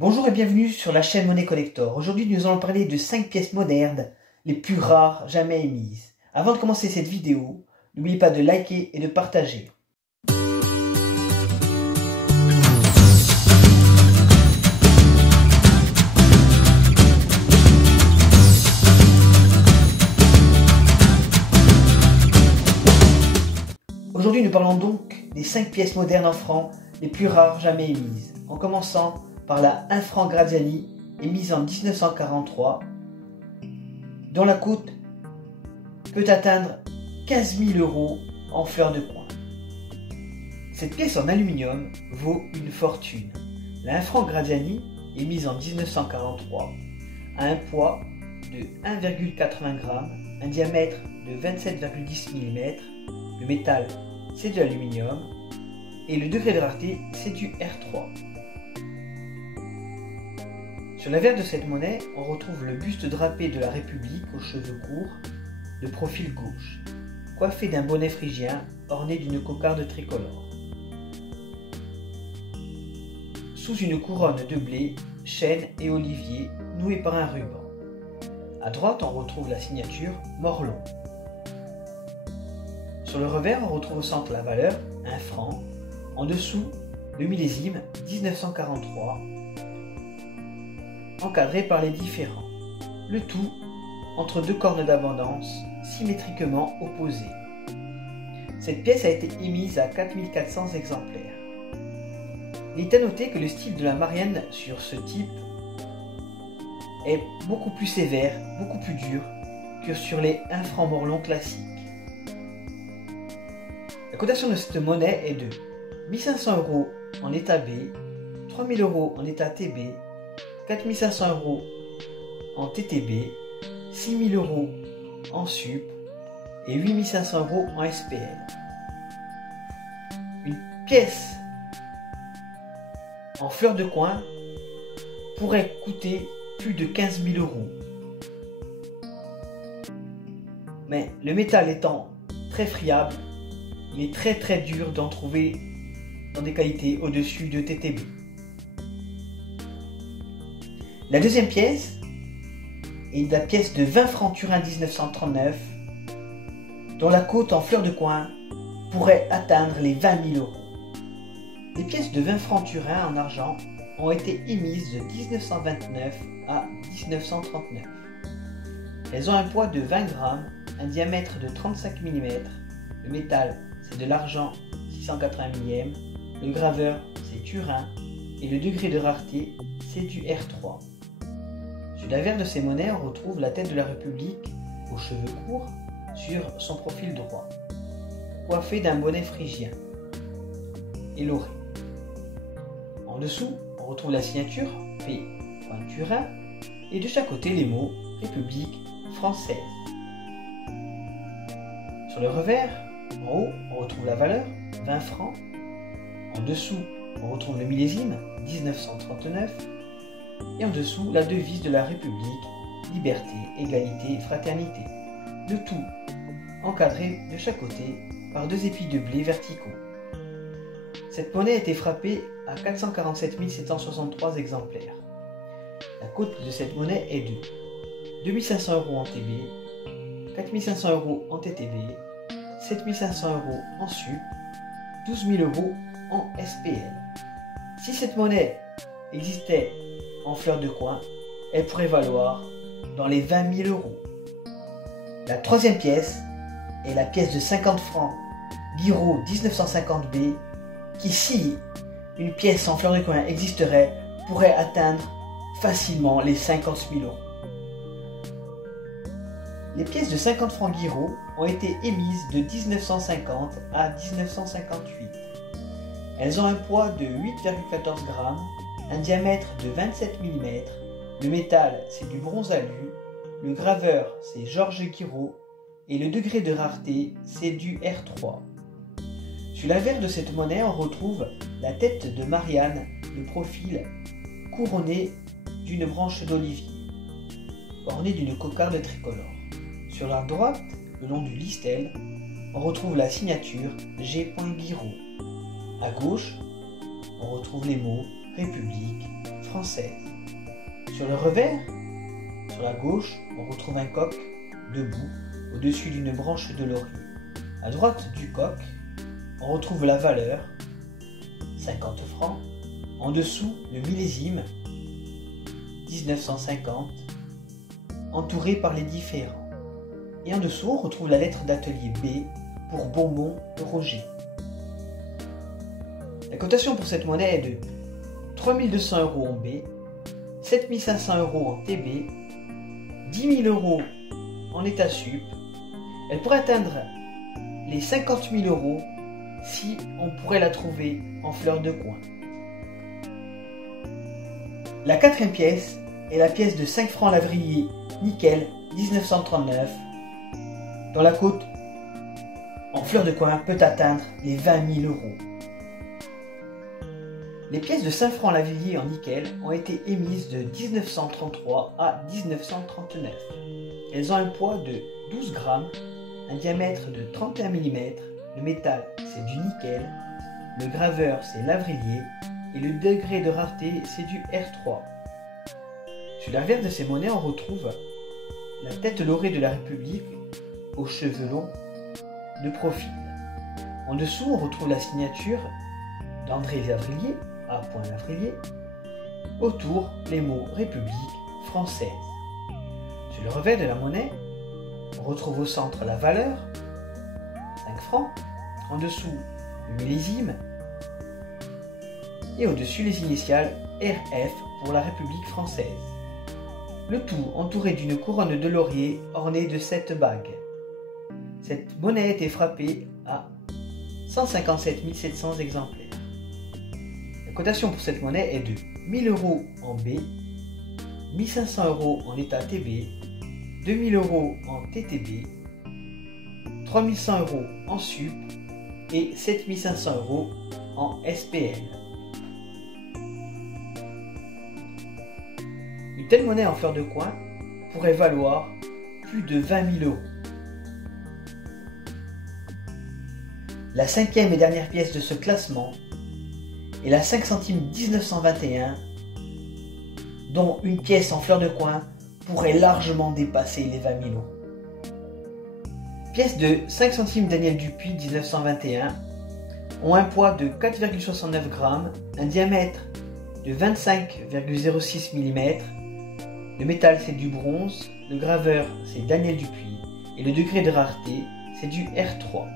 Bonjour et bienvenue sur la chaîne Monnaie Collector. Aujourd'hui, nous allons parler de 5 pièces modernes les plus rares jamais émises. Avant de commencer cette vidéo, n'oubliez pas de liker et de partager. Aujourd'hui, nous parlons donc des 5 pièces modernes en francs les plus rares jamais émises, en commençant par la 1 franc Graziani, émise en 1943, dont la cote peut atteindre 15 000 € en fleurs de coin. Cette pièce en aluminium vaut une fortune. La 1 franc Graziani, émise en 1943, a un poids de 1,80 g, un diamètre de 27,10 mm, le métal c'est de l'aluminium et le degré de rareté c'est du R3. Sur l'avers de cette monnaie, on retrouve le buste drapé de la République aux cheveux courts, de profil gauche, coiffé d'un bonnet phrygien orné d'une cocarde tricolore. Sous une couronne de blé, chêne et olivier nouée par un ruban. À droite, on retrouve la signature Morlon. Sur le revers, on retrouve au centre la valeur 1 franc, en dessous le millésime 1943, encadré par les différents. Le tout entre deux cornes d'abondance symétriquement opposées. Cette pièce a été émise à 4400 exemplaires. Il est à noter que le style de la Marianne sur ce type est beaucoup plus sévère, beaucoup plus dur que sur les 1 franc Morlon classiques. La cotation de cette monnaie est de 1 500 € en état B, 3 000 € en état TB, 4 500 € en TTB, 6 000 € en SUP et 8 500 € en SPL. Une pièce en fleurs de coin pourrait coûter plus de 15 000 €. Mais le métal étant très friable, il est très dur d'en trouver dans des qualités au-dessus de TTB. La deuxième pièce est la pièce de 20 francs Turin 1939, dont la cote en fleurs de coin pourrait atteindre les 20 000 €. Les pièces de 20 francs Turin en argent ont été émises de 1929 à 1939. Elles ont un poids de 20 g, un diamètre de 35 mm, le métal c'est de l'argent 680 mm, le graveur c'est Turin et le degré de rareté c'est du R3. Sur l'avers de ces monnaies, on retrouve la tête de la République aux cheveux courts sur son profil droit, coiffé d'un bonnet phrygien et lauré. En dessous, on retrouve la signature P. Turin et de chaque côté les mots République française. Sur le revers, en haut, on retrouve la valeur 20 francs. En dessous, on retrouve le millésime 1939. Et en dessous, la devise de la République, liberté, égalité, fraternité. Le tout encadré de chaque côté par 2 épis de blé verticaux. Cette monnaie a été frappée à 447 763 exemplaires. La cote de cette monnaie est de 2 500 € en TB, 4 500 € en TTB, 7 500 € en SUP, 12 000 € en SPL. Si cette monnaie existait en fleurs de coin, elle pourrait valoir dans les 20 000 €. La troisième pièce est la pièce de 50 francs Guiraud 1950B qui, si une pièce en fleurs de coin existerait, pourrait atteindre facilement les 50 000 €. Les pièces de 50 francs Guiraud ont été émises de 1950 à 1958. Elles ont un poids de 8,14 g, un diamètre de 27 mm, le métal c'est du bronze alu, le graveur c'est Georges Guiraud et le degré de rareté c'est du R3. Sur l'avers de cette monnaie, on retrouve la tête de Marianne, de profil couronné d'une branche d'olivier, ornée d'une cocarde tricolore. Sur la droite, le long du listel, on retrouve la signature G. Guiraud. À gauche, on retrouve les mots République française. Sur le revers, sur la gauche, on retrouve un coq debout au-dessus d'une branche de laurier. À droite du coq, on retrouve la valeur, 50 francs. En dessous, le millésime, 1950, entouré par les différents. Et en dessous, on retrouve la lettre d'atelier B pour bonbon Roger. La cotation pour cette monnaie est de 3200 € en B, 7500 € en TB, 10 000 € en état sup. Elle pourrait atteindre les 50 000 € si on pourrait la trouver en fleur de coin. La quatrième pièce est la pièce de 5 francs Lavrillier nickel 1939, dont la cote en fleur de coin peut atteindre les 20 000 €. Les pièces de 5 francs Lavrillier en nickel ont été émises de 1933 à 1939. Elles ont un poids de 12 grammes, un diamètre de 31 mm, le métal c'est du nickel, le graveur c'est Lavrillier et le degré de rareté c'est du R3. Sur la revers de ces monnaies on retrouve la tête laurée de la République aux cheveux longs de profil. En dessous on retrouve la signature d'André Lavrillier, A. Lavrillier, autour les mots République française. Sur le revers de la monnaie, on retrouve au centre la valeur, 5 francs, en dessous le millésime, et au-dessus les initiales RF pour la République française. Le tout entouré d'une couronne de laurier ornée de 7 bagues. Cette monnaie a été frappée à 157 700 exemplaires. La cotation pour cette monnaie est de 1000 € en B, 1500 € en état TB, 2000 € en TTB, 3100 € en SUP et 7500 € en SPL. Une telle monnaie en fleur de coin pourrait valoir plus de 20 000 €. La cinquième et dernière pièce de ce classement est la 5 centimes 1921, dont une pièce en fleur de coin pourrait largement dépasser les 20 000 €. Pièces de 5 centimes Daniel Dupuis 1921 ont un poids de 4,69 g, un diamètre de 25,06 mm, le métal c'est du bronze, le graveur c'est Daniel Dupuis et le degré de rareté c'est du R3.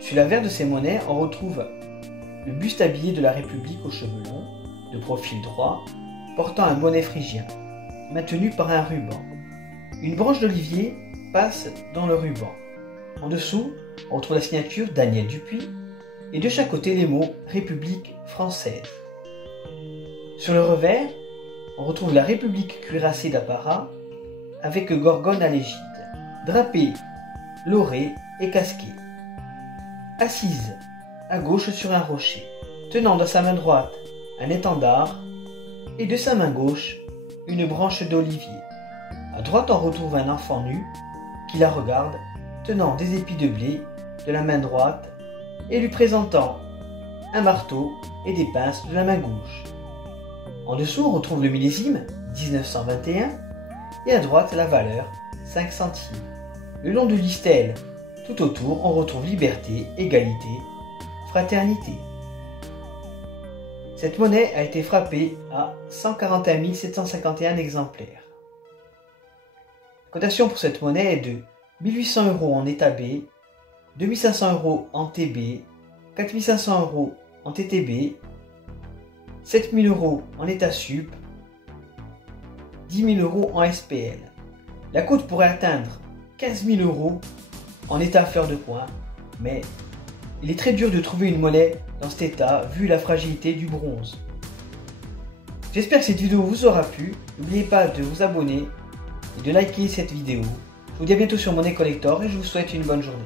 Sur la verre de ces monnaies, on retrouve le buste habillé de la République aux cheveux longs, de profil droit, portant un bonnet phrygien, maintenu par un ruban. Une branche d'olivier passe dans le ruban. En dessous, on retrouve la signature Daniel Dupuis et de chaque côté les mots République française. Sur le revers, on retrouve la République cuirassée d'apparat avec gorgone à l'égide, drapée, laurée et casquée. Assise à gauche sur un rocher, tenant dans sa main droite un étendard et de sa main gauche une branche d'olivier. À droite, on retrouve un enfant nu qui la regarde, tenant des épis de blé de la main droite et lui présentant un marteau et des pinces de la main gauche. En dessous, on retrouve le millésime 1921 et à droite la valeur 5 centimes. Le long de l'istelle, tout autour, on retrouve liberté, égalité, fraternité. Cette monnaie a été frappée à 141 751 exemplaires. La cotation pour cette monnaie est de 1800 € en état B, 2500 € en TB, 4500 € en TTB, 7000 € en état sup, 10 000 € en SPL. La cote pourrait atteindre 15 000 € en état fleur de coin, mais il est très dur de trouver une monnaie dans cet état vu la fragilité du bronze. J'espère que cette vidéo vous aura plu. N'oubliez pas de vous abonner et de liker cette vidéo. Je vous dis à bientôt sur Monnaie Collector et je vous souhaite une bonne journée.